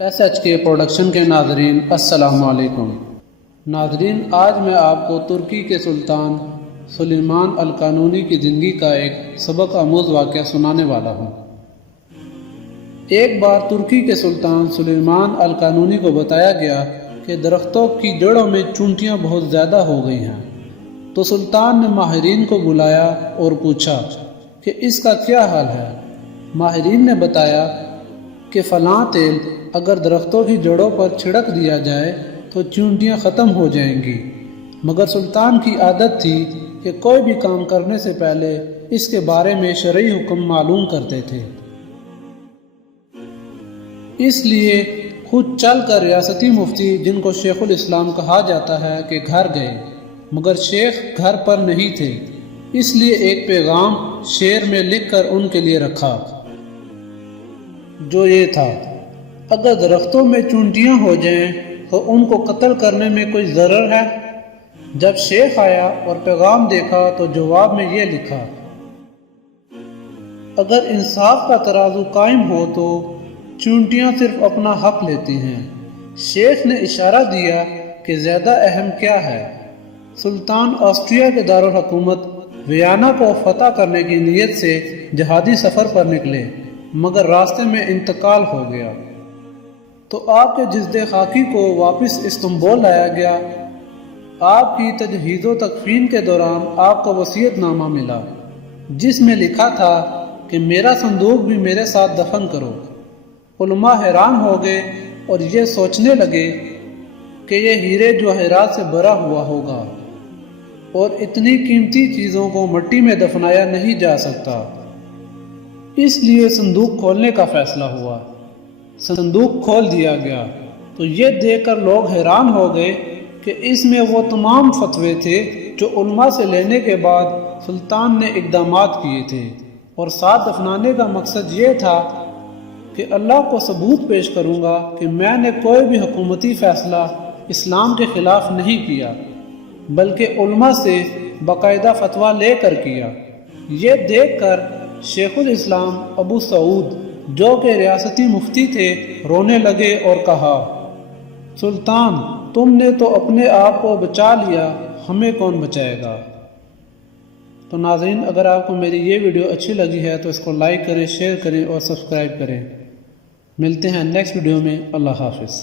SHK production کے ناظرین السلام علیکم۔ ناظرین، آج میں آپ کو ترکی کے سلطان سلیمان القانونی کی زندگی کا ایک سبق آموز واقعہ سنانے والا ہوں۔ ایک بار ترکی کے سلطان سلیمان القانونی کو بتایا گیا کہ درختوں کی جڑوں میں چونٹیاں بہت زیادہ ہو گئی ہیں، تو سلطان نے ماہرین کو بلایا اور پوچھا کہ اس کا کیا حل ہے۔ ماہرین نے بتایا کہ فلاں تیل اگر درختوں کی جڑوں پر چھڑک دیا جائے تو چونٹیاں ختم ہو جائیں گی، مگر سلطان کی عادت تھی کہ کوئی بھی کام کرنے سے پہلے اس کے بارے میں شرعی حکم معلوم کرتے تھے۔ اس لیے خود چل کر ریاستی مفتی، جن کو شیخ الاسلام کہا جاتا ہے، کہ گھر گئے، مگر شیخ گھر پر نہیں تھے، اس لیے ایک پیغام شعر میں لکھ کر ان کے لیے رکھا، جو یہ تھا: اگر درختوں میں چونٹیاں ہو جائیں تو ان کو قتل کرنے میں کوئی ضرر ہے؟ جب شیخ آیا اور پیغام دیکھا تو جواب میں یہ لکھا: اگر انصاف کا ترازو قائم ہو تو چونٹیاں صرف اپنا حق لیتی ہیں۔ شیخ نے اشارہ دیا کہ زیادہ اہم کیا ہے۔ سلطان آسٹریا کے دارالحکومت ویانا کو فتح کرنے کی نیت سے جہادی سفر پر نکلے، مگر راستے میں انتقال ہو گیا، تو آپ کے جسد خاکی کو واپس استنبول لایا گیا۔ آپ کی تجہیز و تکفین کے دوران آپ کو وصیت نامہ ملا، جس میں لکھا تھا کہ میرا صندوق بھی میرے ساتھ دفن کرو۔ علماء حیران ہو گئے اور یہ سوچنے لگے کہ یہ ہیرے جواہرات سے بھرا ہوا ہوگا اور اتنی قیمتی چیزوں کو مٹی میں دفنایا نہیں جا سکتا، اس لیے صندوق کھولنے کا فیصلہ ہوا۔ صندوق کھول دیا گیا تو یہ دیکھ کر لوگ حیران ہو گئے کہ اس میں وہ تمام فتوے تھے جو علماء سے لینے کے بعد سلطان نے اقدامات کیے تھے، اور ساتھ دفنانے کا مقصد یہ تھا کہ اللہ کو ثبوت پیش کروں گا کہ میں نے کوئی بھی حکومتی فیصلہ اسلام کے خلاف نہیں کیا، بلکہ علماء سے باقاعدہ فتویٰ لے کر کیا۔ یہ دیکھ کر شیخ الاسلام ابو سعود، جو کہ ریاستی مفتی تھے، رونے لگے اور کہا: سلطان، تم نے تو اپنے آپ کو بچا لیا، ہمیں کون بچائے گا؟ تو ناظرین، اگر آپ کو میری یہ ویڈیو اچھی لگی ہے تو اس کو لائک کریں، شیئر کریں اور سبسکرائب کریں۔ ملتے ہیں نیکسٹ ویڈیو میں۔ اللہ حافظ۔